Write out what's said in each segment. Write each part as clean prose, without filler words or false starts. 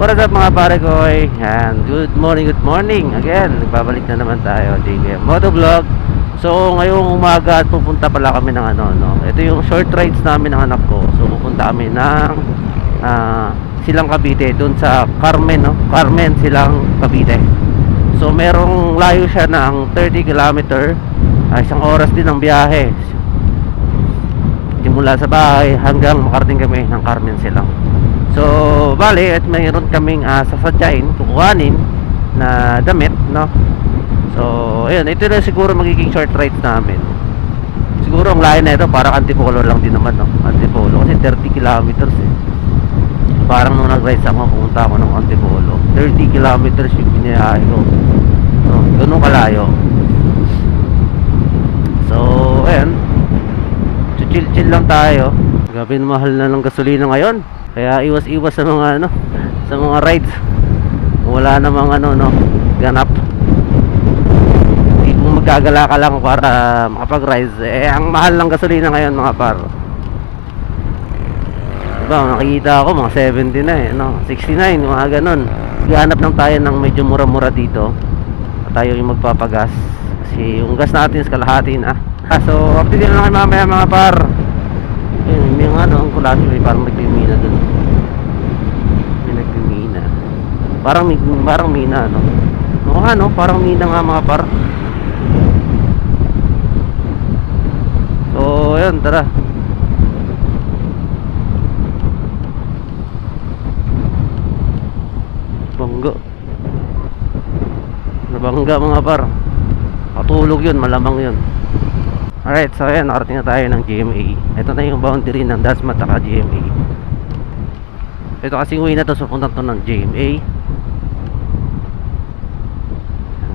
What up mga pare ko? And good morning again. Nagbabalik na naman tayo DKM Motovlog. So ngayong umaga at pupunta pala kami ng ito yung short rides namin ng anak ko. So pupunta kami ng Silang Cavite, dun sa Carmen, no? Carmen, Silang Cavite. So merong layo siya ng 30 kilometer, isang oras din ang biyahe simula sa bahay hanggang makarating kami ng Carmen Silang. So, bali, at mayroon kaming sasadyain, kukuhanin na damit, no? So, ayun, ito na siguro magiging short ride namin. Siguro ang layo na ito, parang Antipolo lang din naman, no? Antipolo, kasi 30 kilometers eh. Parang nung nag-ride ako, pumunta ako ng Antipolo, 30 kilometers yung binayahe ko. So, ganun kalayo. So, ayun, chill lang tayo. Grabe na mahal na ng gasolina ngayon. Kaya iwas sa mga sa mga rides. Wala namang ganap. Hindi mo magagala ka lang para makapag-rides. Ang mahal ng gasolina ngayon mga par. Diba, nakikita ako mga 70 na 69, mga ganon. Gahanap lang tayo ng medyo mura-mura dito. At tayo yung magpapagas. Kasi yung gas natin is kalahati na. So, update din lang kayo mamaya mga par. May ang kulasyo, parang nagpimina dun. May nagpimina. Parang mina, no? Parang mina nga mga par. So, ayun, tara. Nabangga mga par. Patulog yun, malamang yun. Alright, so ayan, nakarating na tayo ng GMA. Ito na yung boundary ng Dasma at GMA. Ito kasing way na to, so punta to ng GMA.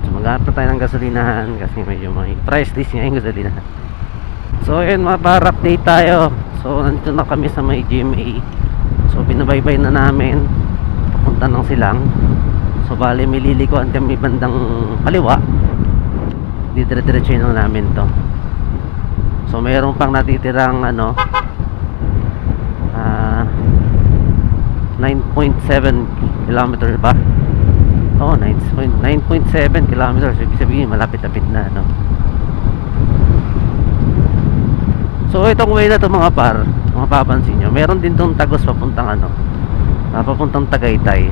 So maghanap na tayo ng gasolinahan kasi medyo may price list nga yung gasolinahan. So ayan, mapara-update tayo. So nandito na kami sa may GMA. So binabaybay na namin papunta ng Silang. So bali may lilikuan kami bandang kaliwa. Dire-diretso na namin to. So mayroon pang natitirang 9.7 kilometer ba? 9.7 kilometers. Ibig sabihin malapit-lapit na So itong way na to mga par, mapapansin nyo, meron din tong Tagos papuntang papuntang Tagaytay.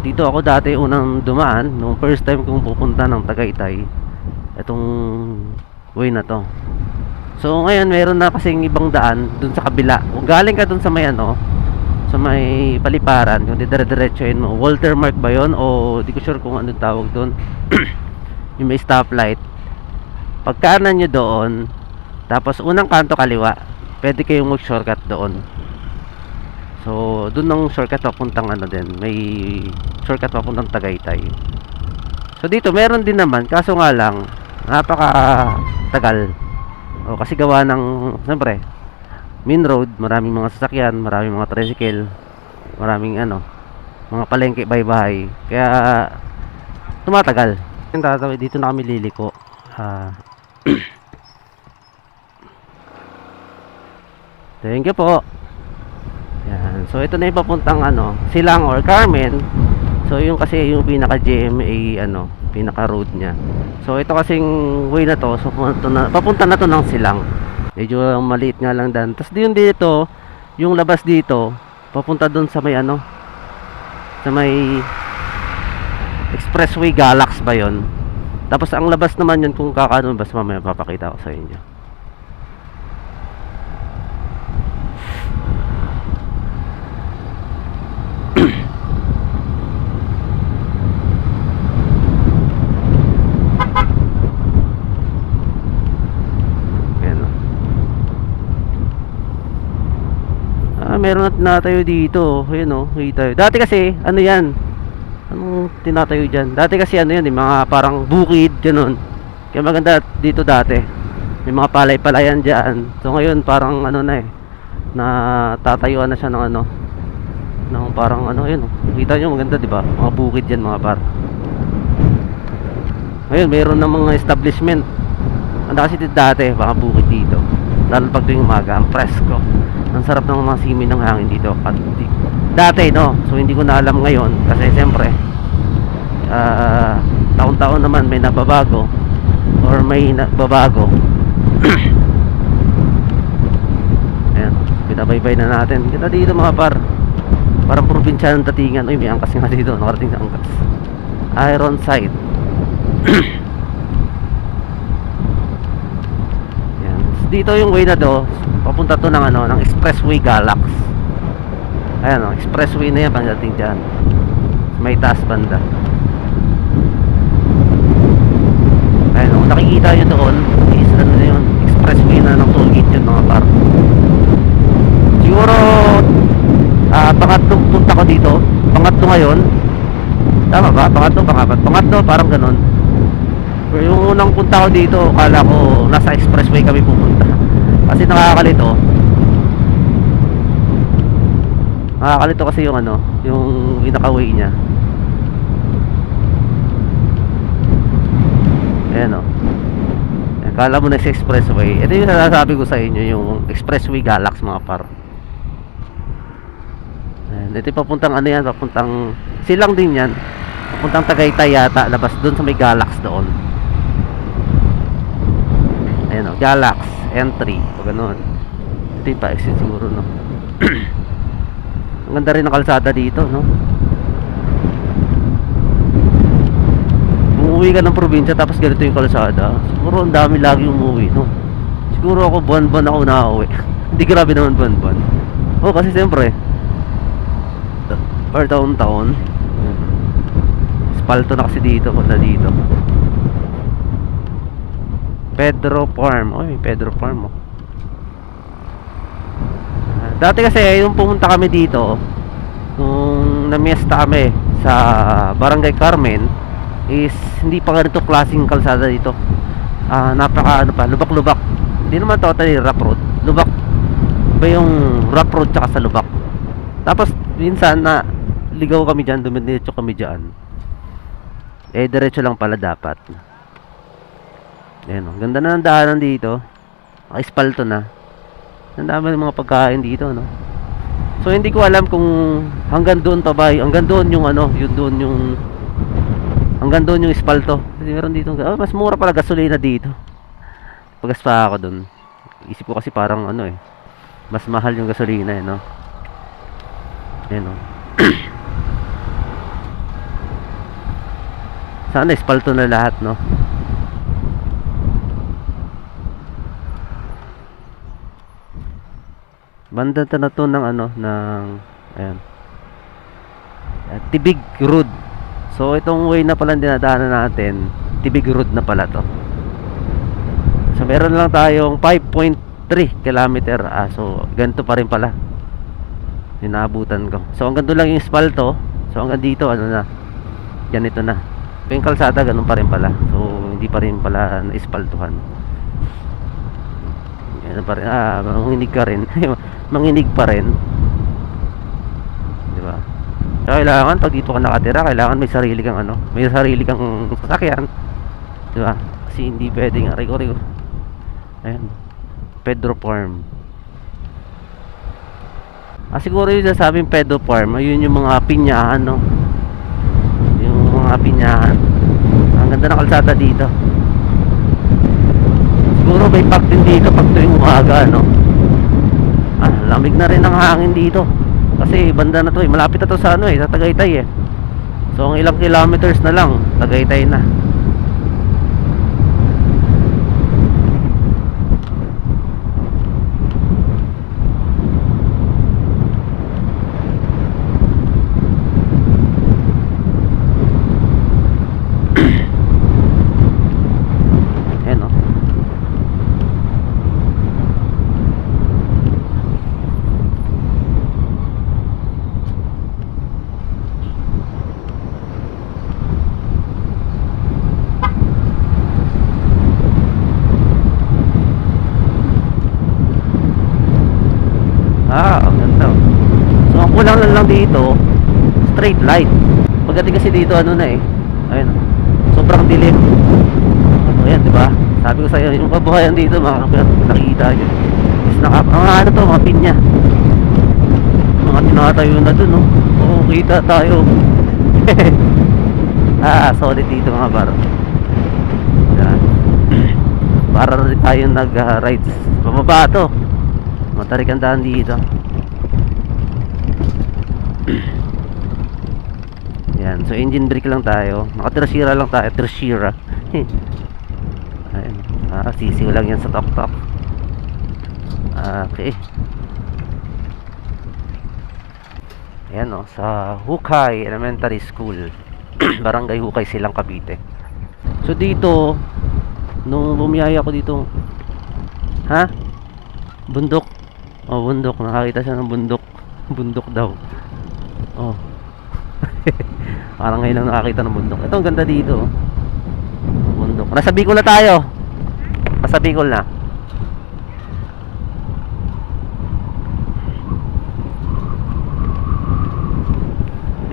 Dito ako dati unang dumaan nung first time kong pupunta ng Tagaytay, itong way na to. So ngayon meron na kasing ibang daan dun sa kabila. Kung galing ka dun sa may sa may paliparan, yung dire-diretsoin mo, Walter Mark ba yun o di ko sure kung anong tawag dun. Yung may stoplight, pagkanan nyo doon, tapos unang kanto kaliwa, pwede kayong mag shortcut doon. So dun ng shortcut papuntang din, may shortcut papuntang Tagaytay. So dito meron din naman, kaso nga lang napaka tagal. Kasi gawa ng siyempre main road, maraming mga sasakyan, maraming mga tricycle, maraming mga palengke bahay-bahay, kaya tumatagal. Dito na kami liliko. Thank you po. Yan. So ito na yung papuntang Silang or Carmen. So yung kasi yung pinaka GMA pinaka road niya. So ito kasing way na to, so papunta na to ng Silang. Medyo maliit nga lang dan. Tapos dito yung labas dito papunta doon sa may sa may Expressway Galax ba yon. Tapos ang labas naman yun, kung kakaano basta mamaya papakita ko sa inyo. Meron na tayo dito. Ayun tayo. Dati kasi yan? Anong tinatayo dyan? Dati kasi yan, mga parang bukid, ganun. Kaya maganda dito dati. May mga palay-palayan dyan. So ngayon parang na tatayuan na siya ng ng parang yun. Kita nyo maganda, di ba? Mga bukid yan mga par. Ngayon meron na mga establishment. Ano kasi dati, mga bukid dito. Lalo pag tuwing umaga, ang presko. Ang sarap ng mga simoy ng hangin dito. At dati, no? So hindi ko na alam ngayon kasi siyempre taon-taon naman may nababago or may nagbabago. Ayan, binabaybay na natin. Kita dito mga par, parang probinsya ng datingan. Uy, may angkas nga dito, nakarating sa angkas. Iron Sight. Ayan. Dito yung way na do, papunta to ng ano, ng Expressway Galax. Ayan o, expressway na yan pagdating dyan. May taas banda. Ayan o, nakikita nyo doon is ano na yun, expressway na ng tollgate yun mga par. Siguro pangatlong punta ko dito. Pangatlo ngayon. Tama ba? Pangatlo, parang ganun. Pero yung unang punta ko dito, kala ko nasa expressway kami pupunta. Kasi nakakalito. Nakakalito kasi yung ano, yung pinaka-way niya. Ayan o. Kala mo na sa expressway. Ito yung nasasabi ko sa inyo, yung Expressway Galax mga par. Ayan, ito yung papuntang ano yan, papuntang silang din yan. Papuntang Tagaytay yata, labas doon sa may Galax doon. Ayan o, Galax entry, pag gano'n. Ito yung pa-exit siguro, no. Ang ganda rin ng kalsada dito, no. Umuwi ka ng probinsya tapos ganito yung kalsada, siguro ang dami lagi umuwi, no. Siguro ako buwan-buwan ako nakauwi. Hindi, grabe naman buwan-buwan. Oh, kasi siyempre per taon-taon spalto na kasi dito, punta dito. Pedro Farm. Oy, Pedro Farm, oh. Dati kasi yung pumunta kami dito, nung namiesta kami sa Barangay Carmen, is hindi pa ganito klaseng kalsada dito. Napaka ano pa, lubak-lubak. Hindi naman totally rough road. Lubak ba yung rough road tsaka sa lubak. Tapos minsan na ligaw kami dyan, dumidiretso kami dyan. Diretso lang pala dapat. Ayan o, ganda na ng daanan dito. Naka-espalto na. Ang dami ng mga pagkain dito, no. So hindi ko alam kung hanggang doon pa ba, hanggang doon yung ano, yun doon yung hanggang doon yung espalto. Kasi meron dito, mas mura pala gasolina dito. Pagas pa ako doon. Isip ko kasi parang ano eh, mas mahal yung gasolina eh, no. Ayan o. Sana espalto na lahat, no. Banda na to ng ano, ng ayan, Tibig Road. So itong way na pala dinadaanan natin, Tibig Road na pala to. So meron lang tayong 5.3 kilometer. So ganito pa rin pala yung naabutan ko. So hanggang doon lang yung espalto. So hanggang dito ano na, ganito na. Yung kalsada ganun pa rin pala. So hindi pa rin pala na-espaltuhan. Yan pa rin. Manginig ka rin. Manginig pa rin. Di ba? So kailangan pag dito ka nakatira, kailangan may sarili kang ano, may sarili kang sasakyan. Di ba? Kasi hindi pwedeng riko-riko. Ayan. Pedro Farm. Siguro yung sasabing Pedro Farm, ayun yung mga pinyahan, no? Yung mga pinyahan. Ang ganda ng kalsada dito. Siguro may park din dito pag tuwing umaga, no? Lamig na rin ang hangin dito. Kasi banda na to eh, malapit na to sa ano eh, sa Tagaytay eh. So ang ilang kilometers na lang, Tagaytay na. Ang ganda. So ang kulang lang dito, straight light. Pagdating kasi dito ano na eh, ayun, sobrang dilim. Ayan, di ba? Sabi ko sa iyo, yung kabuhayan dito nakikita nyo is ano to, mga pinya. mga tinatayo na dun, no? Oo, kita tayo. Solid dito mga par. Yan. Para rin tayo nag-rides. Pababa to. Matarik ang daan dito. Yan, so engine brake lang tayo. Naka-tersyera lang tayo, tersyera. Ayun. Sisiw lang yan sa tok-tok. Okay. Ayan o, sa Hukay Elementary School. Barangay Hukay Silang Cavite. So dito, nung bumiyaya ko dito, bundok. Oh, bundok. Nakakita siya ng bundok. Bundok daw. Oh. Parang ngayon lang nakakita ng bundok. Ito, ang ganda dito. Bundok. Nasa Bicol na tayo. Nasa Bicol na.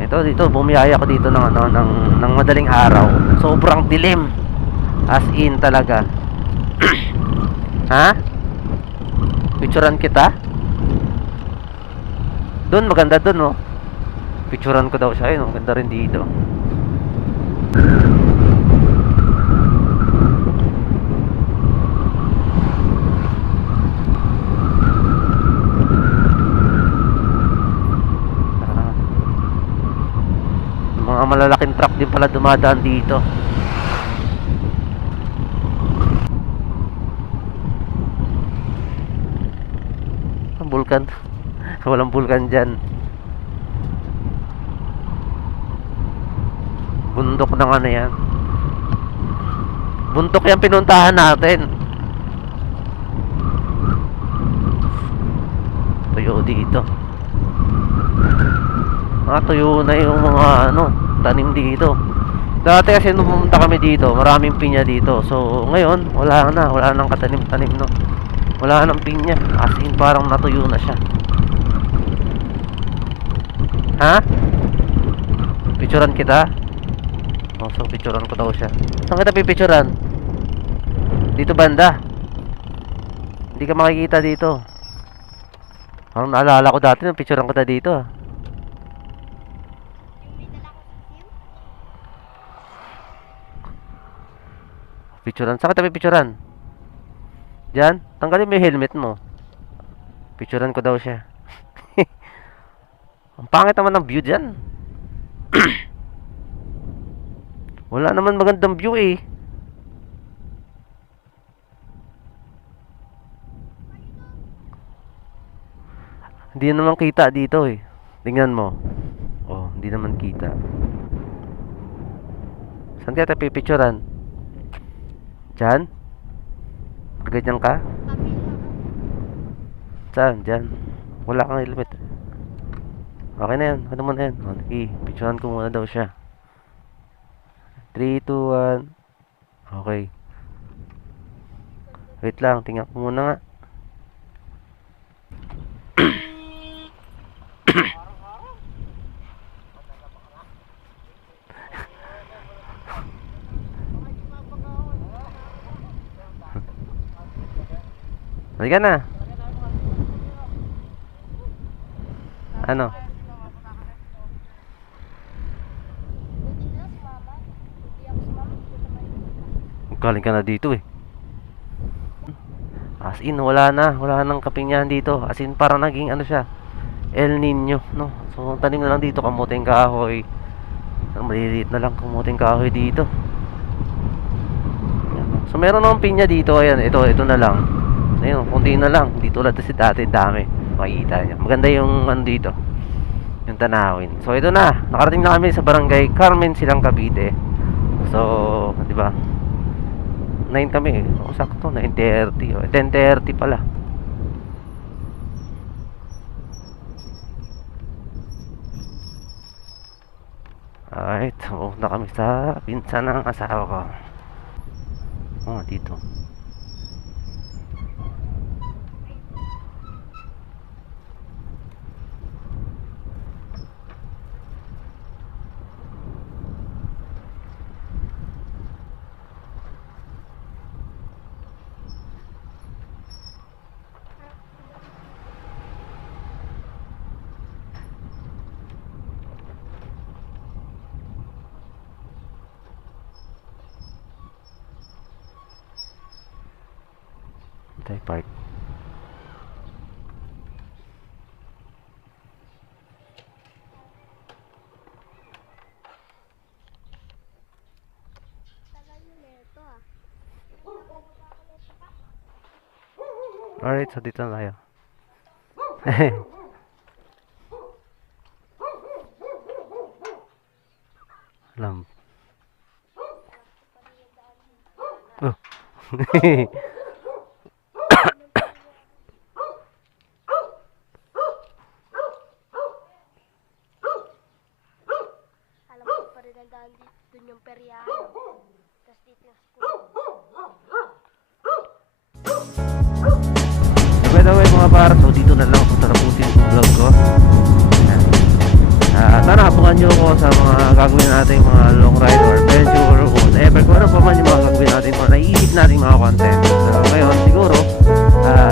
Ito, dito, bumiyaya ko dito ng madaling araw. Sobrang dilim. As in talaga. Picturean kita? Doon, maganda doon, oh. Picturean ko daw siya, yun, ganda rin dito. Mga malalaking truck din pala dumadaan dito. Ang bulkan. Walang bulkan dyan. Bundok ng ano yan. Bundok yan pinuntahan natin. Tuyo dito. Tuyo na yung mga tanim dito. Dati kasi nung pumunta kami dito, maraming pinya dito. So ngayon, wala nang katanim-tanim, no. Wala nang pinya. As in parang natuyo na siya. Picturean kita? Oh, so picturean ko daw siya. Saan kita pipicturean? Dito banda. Hindi ka makikita dito. Parang naalala ko dati nung picturean ko ta dito. Picturean. Saan kita pipicturean? Diyan? Tanggalin mo yung helmet mo. Picturean ko daw siya. Ang pangit naman ng view dyan. Wala naman magandang view eh. Hindi naman kita dito eh. Tingnan mo. Oh, hindi naman kita. Saan kaya tayo pipicturean? Diyan? Ganyan ka? Saan? Diyan? Wala kang helmet. Okay na yan. Ano mo na yan? Okay, picturean ko muna daw siya. 3, 2, 1. Okay. Wait lang, tingnan ko muna nga. Halika na. Ano? Galing ka na dito eh. As in, wala nang kapingyahan dito. As in, parang naging siya, El Nino, no? So, tanim na lang dito, kamuting kahoy. Maliliit na lang kamuting kahoy dito. So, meron namang pinya dito. Ayan, ito na lang. Ayun, kunti na lang. Hindi tulad kasi dati, dami. Makikita nyo. Maganda yung dito. Yung tanawin. So, ito na. Nakarating na kami sa barangay Carmen Silang Cavite. So, di ba? 9 kami. O, sakto. 9:30. 10:30 pala. Alright. So, na kami sa pinsan ng asawa ko. Oh, dito. tayo park. Alright, so dito na tayo. Alam. Oh. Alam ko pa rin ang daan dito, dun yung peryahan. Tapos dito yung school. By the way mga par, so dito na lang ako tatapusin yung vlog ko. Ayan. Sana abangan nyo ako sa mga gagawin natin mga long ride or adventure or whatever. Kung ano pa man yung mga gagawin natin, mga naiisip natin mga content. So ngayon siguro,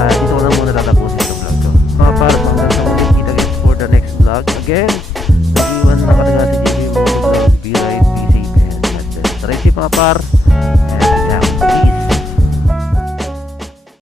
dito ko na muna tatapusin yung vlog ko. Mga par, hanggang sa muli, kita again for the next vlog. Again, nag-iwan na nakataga si JB mo vlog. Be right, be safe, and God bless. Try safe mga par.